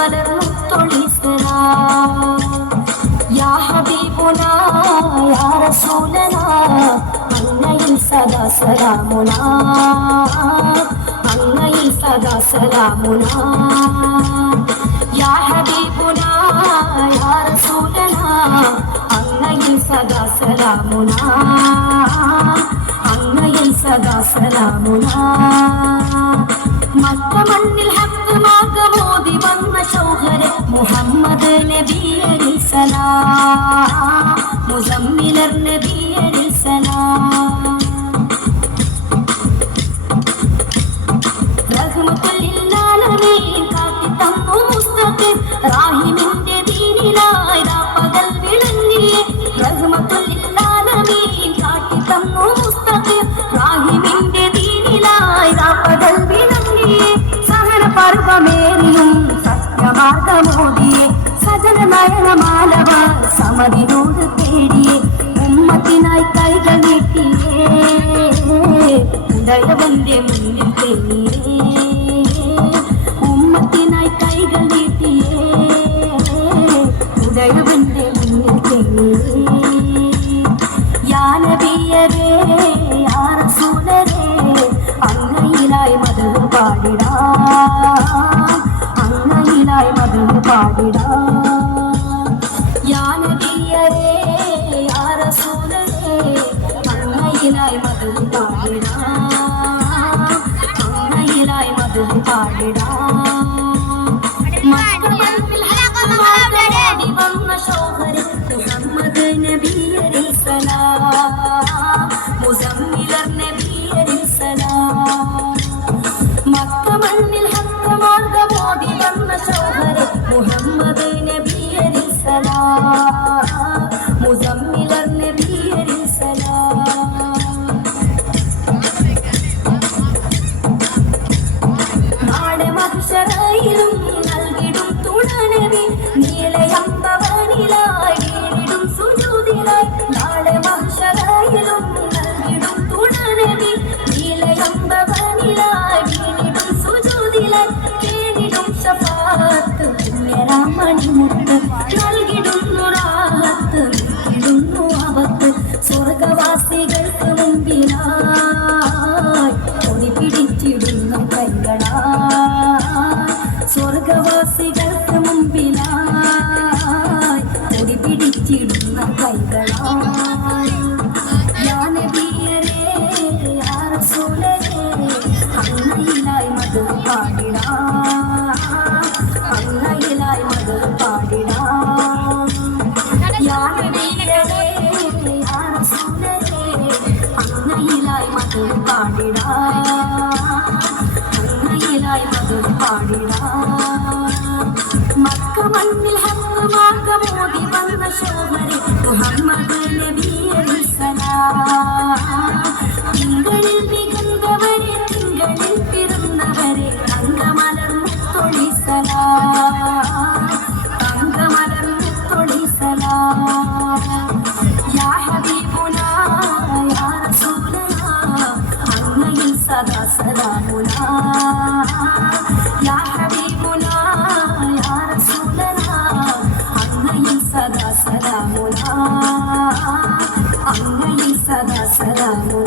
തങ്കമലർ മുത്തൊളി സലാം യാ ഹബീബുനാ യാ റസൂലനാ അങ്ങയിൽ സദാ സലാമുനാ അങ്ങയിൽ സദാ സലാമുനാ യാ ഹബീബുനാ യാ റസൂലനാ അങ്ങയിൽ സദാ സലാമുനാ അങ്ങയിൽ സദാ സലാമുനാ മക്ക മണ്ണിൽ ഹക്ക് മാർഗമോദി വന്ന ശൗഹരെ മുഹമ്മദ് നബി അലൈഹിസ്സലാം മുസമ്മിലർ നബി അലൈഹിസ്സലാം റഹ്മത്തുൽ ലിൽ ആലമീൻ കാട്ടി തന്നു മുസ്തഖിം റാഹിമിന്റെ ദീനിലായി രാപ്പകൽ വിളങ്ങിയേ റഹ്മത്തുൽ ലിൽ ആലമീൻ കാട്ടി തന്നു മുസ്തഖിം റാഹിമിന്റെ ദീനിലായി രാപ്പകൽ വിളങ്ങിയേ സഹന പർവമേറിയും സത്യമാർഗമോദിയേ സജന നയനമാലവ സമതിനോട് തേടിയേ ഉമ്മത്തിനായി കൈകൾ നീട്ടിയേ ഉദയവന്റെ മുന്നിൽ തേടിയേ ഉമ്മത്തിനായി കൈകൾ നീട്ടിയേ ഉദയവന്റെ മുന്നിൽ തേടിയേ യാ നബിയരേ യാ റസൂലരേ അങ്ങയിലായി മദഹ് പാടിടാം അങ്ങയിലായി മദഹ് പാടിടാം യാ നബിയരേ യാ റസൂലരേ അങ്ങയിലായി മദഹ് പാടിടാം അങ്ങയിലായി മദഹ് പാടിടാം മക്ക മണ്ണിൽ ഹക്ക് മാർഗമോദി വന്ന ശൗഹരെ മുഹമ്മദ് നബി അലൈഹിസ്സലാം മുസമ്മിലർ നബി അലൈഹിസ്സലാം മക്ക മണ്ണിൽ ഹക്ക് മാർഗമോദി വന്ന ശൗഹരെ മുഹമ്മദ് നബി അലൈഹിസ്സലാം മുസമ്മിലർ നബി അലൈഹിസ്സലാം നാളെ മഹ്ശറയിലും നൽകിടും തുണനബി നീലയമ്പവനിലായി വീണിടും സുജൂദിലായി നാളെ മഹ്ശറയിലും നൽകിടും തുണനബി നീലയമ്പവനിലായി വീണിടും സുജൂദിലായി കേണിടും ശഫാഅത്ത് പുണ്യരാമണിമുത്ത് നൽകിടുന്നു റാഹത്ത് നൽകിടുന്നു അവത്ത് സ്വർഗവാസികൾക്ക് മുമ്പിലായി ഒളി പിടിച്ചിടുന്നു കൈകളായി സ്വർഗവാസികൾക്ക് മുമ്പിലായി ഒളി പിടിച്ചിടുന്ന കൈകളായി യാ നബിയരേ യാ റസൂലരേ അങ്ങയിലായി മദഹ് പാടിടാം അങ്ങയിലായി മദഹ് പാടിടാം യാ നബിയരേ യാ റസൂലരേ അങ്ങയിലായി മദഹ് പാടിടാം അങ്ങയിലായി മദഹ് പാടിടാം മക്ക മണ്ണിൽ ഹക്ക് മാർഗമോദി വന്ന ശൗഹരെ മുഹമ്മദ് നബി അലൈഹിസ്സലാം തിങ്കളിൽ മികന്നവരെ തിങ്കളിൽ പിറന്നവരെ തങ്കമലർ മുത്തൊളി സലാം തങ്കമലർ മുത്തൊളി സലാം യാ ഹബീബുനാ യാ റസൂലനാ അങ്ങയിൽ സദാ സലാമുനാ യാ ഹബീബുനാ യാ റസൂലനാ അങ്ങയിൽ സദാ സലാമുനാ അങ്ങയിൽ സദാ സലാമുനാ